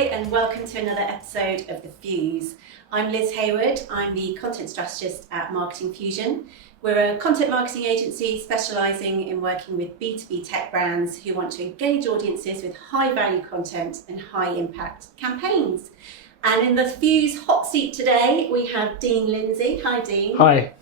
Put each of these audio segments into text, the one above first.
Hi and welcome to another episode of The Fuse. I'm Liz Hayward, I'm the content strategist at Marketing Fusion. We're a content marketing agency specialising in working with B2B tech brands who want to engage audiences with high value content and high impact campaigns. And in The Fuse hot seat today, we have Dean Lindsay. Hi Dean. Hi.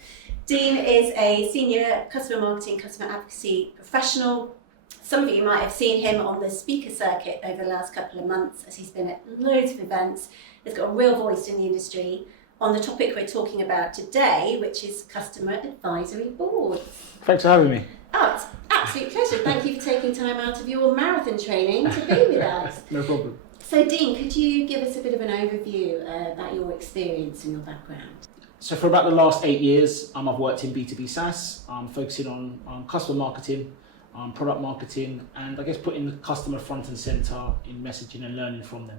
Dean is a senior customer marketing, customer advocacy professional. Some of you might have seen him on the speaker circuit over the last couple of months as he's been at loads of events. He's got a real voice in the industry on the topic we're talking about today, which is customer advisory boards. Thanks for having me. Oh, it's an absolute pleasure. Thank you for taking time out of your marathon training to be with us. No problem. So Dean, could you give us a bit of an overview about your experience and your background? So for about the last 8 years, I've worked in B2B SaaS, focusing on customer marketing, product marketing, and I guess putting the customer front and center in messaging and learning from them.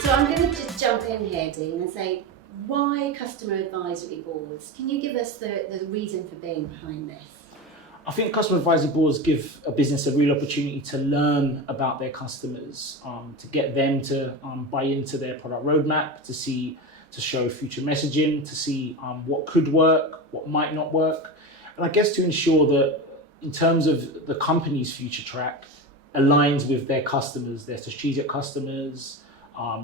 So I'm going to just jump in here, Dean, and say, why customer advisory boards? Can you give us the reason for being behind this? I think customer advisory boards give a business a real opportunity to learn about their customers, to get them to buy into their product roadmap, to show future messaging, to see what could work, what might not work. And I guess to ensure that in terms of the company's future track, aligns with their customers, their strategic customers,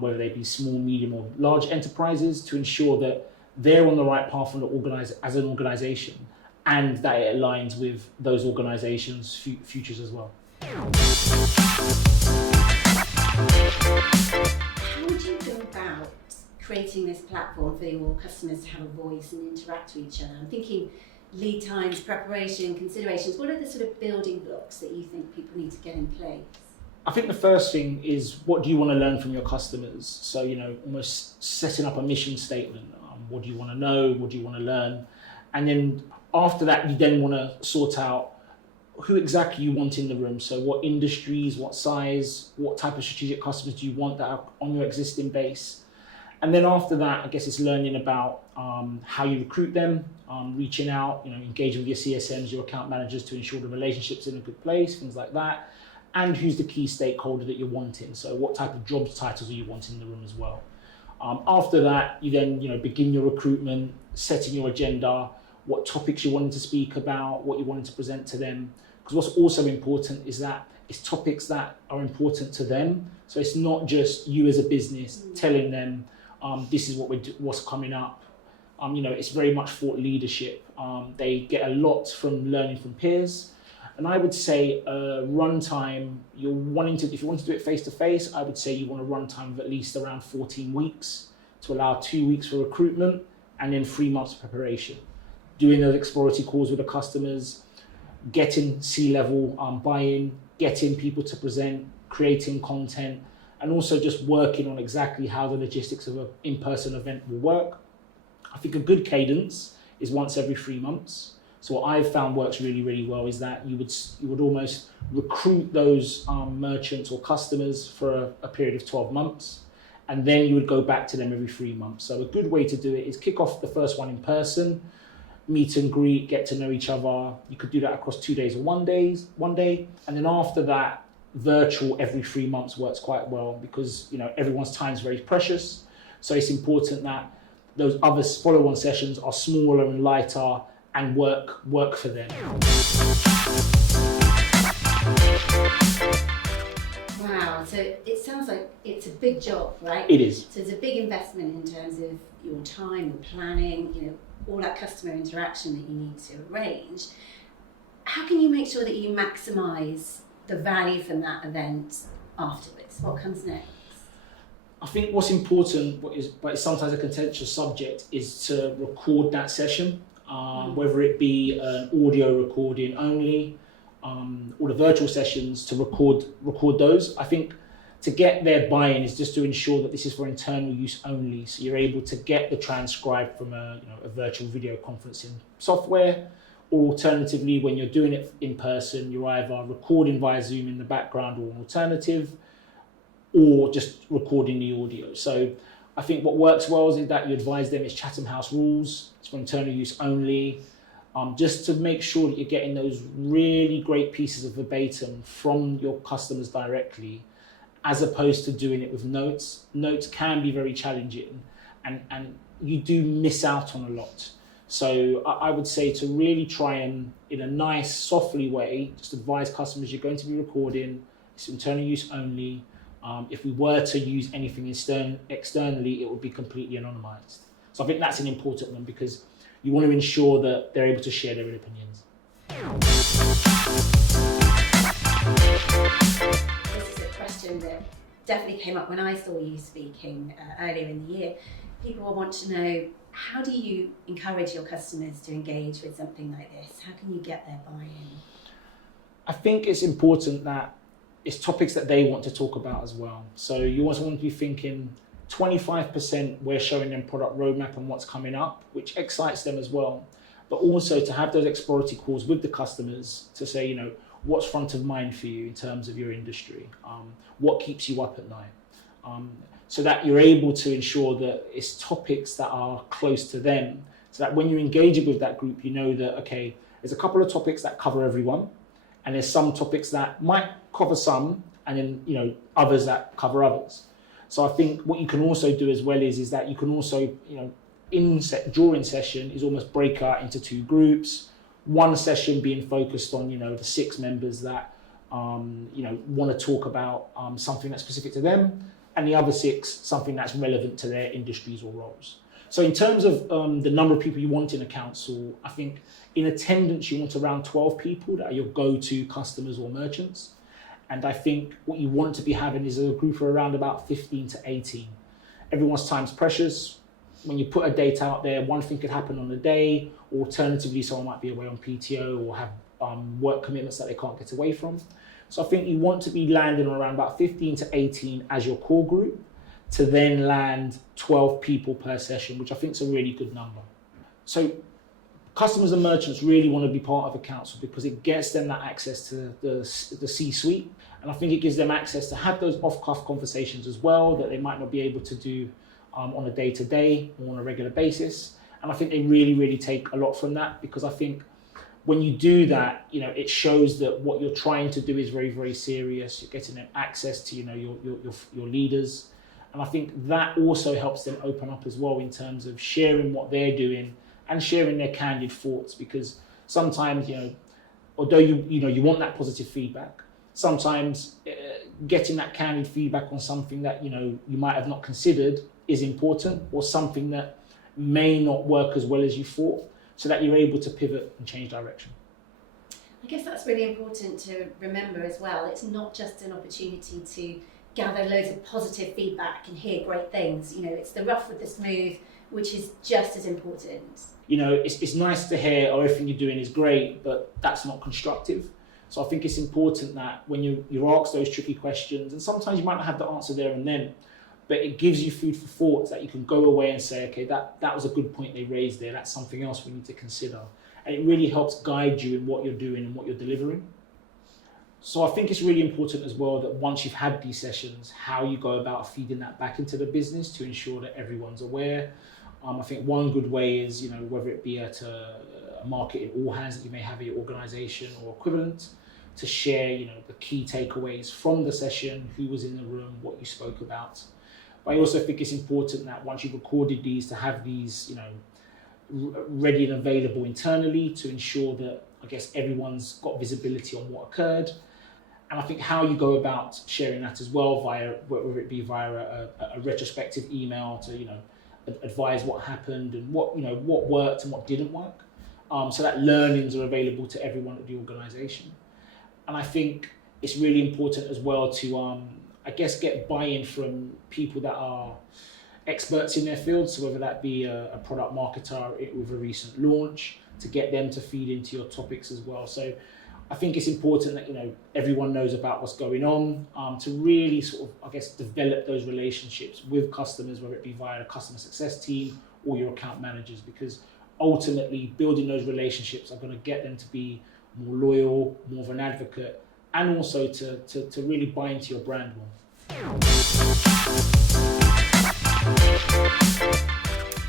whether they be small, medium or large enterprises, to ensure that they're on the right path as an organization and that it aligns with those organizations' futures as well. How would you go about creating this platform for your customers to have a voice and interact with each other? I'm thinking lead times, preparation, considerations. What are the sort of building blocks that you think people need to get in place? I think the first thing is, what do you want to learn from your customers? So, almost setting up a mission statement. What do you want to know? What do you want to learn? And then after that, you then want to sort out who exactly you want in the room. So what industries, what size, what type of strategic customers do you want that are on your existing base? And then after that, I guess it's learning about how you recruit them, reaching out, engaging with your CSMs, your account managers to ensure the relationship's in a good place, things like that. And who's the key stakeholder that you're wanting. So what type of job titles are you wanting in the room as well? After that, you then begin your recruitment, setting your agenda, what topics you wanted to speak about, what you wanted to present to them. Because what's also important is that it's topics that are important to them. So it's not just you as a business telling them, this is what's coming up. It's very much thought leadership. They get a lot from learning from peers. And I would say runtime, if you want to do it face to face, I would say you want a runtime of at least around 14 weeks to allow 2 weeks for recruitment and then 3 months of preparation. Doing those exploratory calls with the customers, getting C-level buy-in, getting people to present, creating content, and also just working on exactly how the logistics of an in-person event will work. I think a good cadence is once every 3 months. So what I've found works really, really well is that you would almost recruit those merchants or customers for a period of 12 months, and then you would go back to them every 3 months. So a good way to do it is kick off the first one in person, meet and greet, get to know each other. You could do that across 2 days or 1 day. And then after that, virtual every 3 months works quite well because everyone's time is very precious. So it's important that those other follow-on sessions are smaller and lighter and work for them. Wow, so it sounds like it's a big job, right? It is. So it's a big investment in terms of your time, your planning, all that customer interaction that you need to arrange. How can you make sure that you maximise the value from that event afterwards? What comes next? I think what's important, but it's sometimes a contentious subject, is to record that session, whether it be an audio recording only, or the virtual sessions, to record those. I think to get their buy-in is just to ensure that this is for internal use only. So you're able to get the transcribe from a virtual video conferencing software, or alternatively, when you're doing it in person, you're either recording via Zoom in the background or an alternative, or just recording the audio. So I think what works well is that you advise them it's Chatham House rules, it's for internal use only. just to make sure that you're getting those really great pieces of verbatim from your customers directly, as opposed to doing it with notes. Notes can be very challenging, and you do miss out on a lot. So I would say to really try and, in a nice, softly way, just advise customers you're going to be recording, it's internal use only. If we were to use anything externally, it would be completely anonymized. So I think that's an important one, because you want to ensure that they're able to share their own opinions. This is a question that definitely came up when I saw you speaking earlier in the year. People will want to know, how do you encourage your customers to engage with something like this? How can you get their buy-in? I think it's important that it's topics that they want to talk about as well. So you also want to be thinking 25% we're showing them product roadmap and what's coming up, which excites them as well. But also to have those exploratory calls with the customers to say, you know, what's front of mind for you in terms of your industry? What keeps you up at night? So that you're able to ensure that it's topics that are close to them, so that when you're engaging with that group, you know that, okay, there's a couple of topics that cover everyone, and there's some topics that might cover some, and then, you know, others that cover others. So I think what you can also do as well is that you can also, you know, during session is almost break out into two groups. One session being focused on, you know, the 6 members that, you know, want to talk about something that's specific to them, and the other 6, something that's relevant to their industries or roles. So in terms of the number of people you want in a council, I think in attendance you want around 12 people that are your go-to customers or merchants. And I think what you want to be having is a group of around about 15 to 18. Everyone's time's precious. When you put a date out there, one thing could happen on the day. Alternatively, someone might be away on PTO or have work commitments that they can't get away from. So I think you want to be landing on around about 15 to 18 as your core group, to then land 12 people per session, which I think is a really good number. So customers and merchants really want to be part of a council because it gets them that access to the C-suite. And I think it gives them access to have those off-cuff conversations as well that they might not be able to do on a day-to-day or on a regular basis. And I think they really, really take a lot from that, because I think when you do that, you know, it shows that what you're trying to do is very, very serious. You're getting them access to, you know, your leaders. And I think that also helps them open up as well in terms of sharing what they're doing and sharing their candid thoughts, because sometimes, you know, although you want that positive feedback, sometimes getting that candid feedback on something that, you know, you might have not considered is important, or something that may not work as well as you thought, so that you're able to pivot and change direction. I guess that's really important to remember as well. It's not just an opportunity to gather loads of positive feedback and hear great things. You know, it's the rough with the smooth, which is just as important. You know, it's nice to hear, oh, everything you're doing is great, but that's not constructive. So I think it's important that when you're asked those tricky questions, and sometimes you might not have the answer there and then, but it gives you food for thought that you can go away and say, okay, that was a good point they raised there. That's something else we need to consider. And it really helps guide you in what you're doing and what you're delivering. So I think it's really important as well that once you've had these sessions, how you go about feeding that back into the business to ensure that everyone's aware. I think one good way is, you know, whether it be at a marketing all hands that you may have at your organisation or equivalent, to share, you know, the key takeaways from the session, who was in the room, what you spoke about. But I also think it's important that once you've recorded these, to have these, you know, ready and available internally to ensure that, I guess, everyone's got visibility on what occurred. And I think how you go about sharing that as well, via whether it be via a retrospective email to, you know, advise what happened and what worked and what didn't work, so that learnings are available to everyone at the organisation. And I think it's really important as well to, I guess, get buy-in from people that are experts in their field. So whether that be a product marketer with a recent launch, to get them to feed into your topics as well. So I think it's important that, you know, everyone knows about what's going on, to really sort of, I guess, develop those relationships with customers, whether it be via a customer success team or your account managers, because ultimately building those relationships are going to get them to be more loyal, more of an advocate, and also to really buy into your brand more.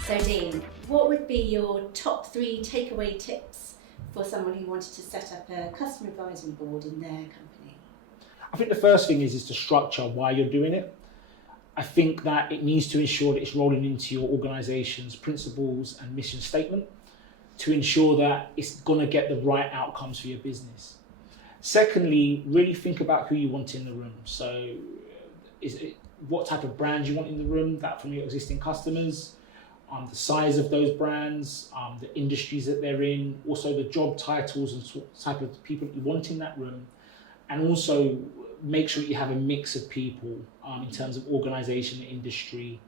So Dean, what would be your top 3 takeaway tips for someone who wanted to set up a customer advisory board in their company? I think the first thing is to structure why you're doing it. I think that it needs to ensure that it's rolling into your organisation's principles and mission statement to ensure that it's going to get the right outcomes for your business. Secondly, really think about who you want in the room. So is it what type of brand you want in the room, that from your existing customers, the size of those brands, the industries that they're in, also the job titles and type of people that you want in that room, and also make sure that you have a mix of people in terms of organisation and industry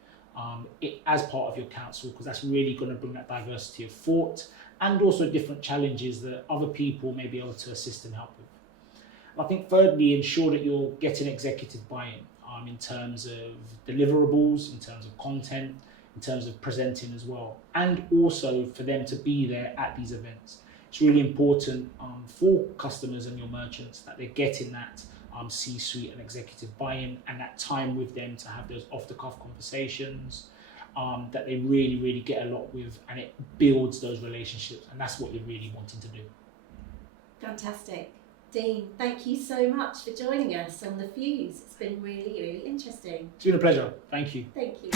as part of your council, because that's really going to bring that diversity of thought and also different challenges that other people may be able to assist and help with. I think thirdly, ensure that you're getting executive buy-in in terms of deliverables, in terms of content, in terms of presenting as well, and also for them to be there at these events. It's really important for customers and your merchants that they're getting that C-suite and executive buy-in and that time with them to have those off-the-cuff conversations that they really, really get a lot with, and it builds those relationships, and that's what you're really wanting to do. Fantastic. Dean, thank you so much for joining us on The Fuse. It's been really, really interesting. It's been a pleasure. Thank you. Thank you.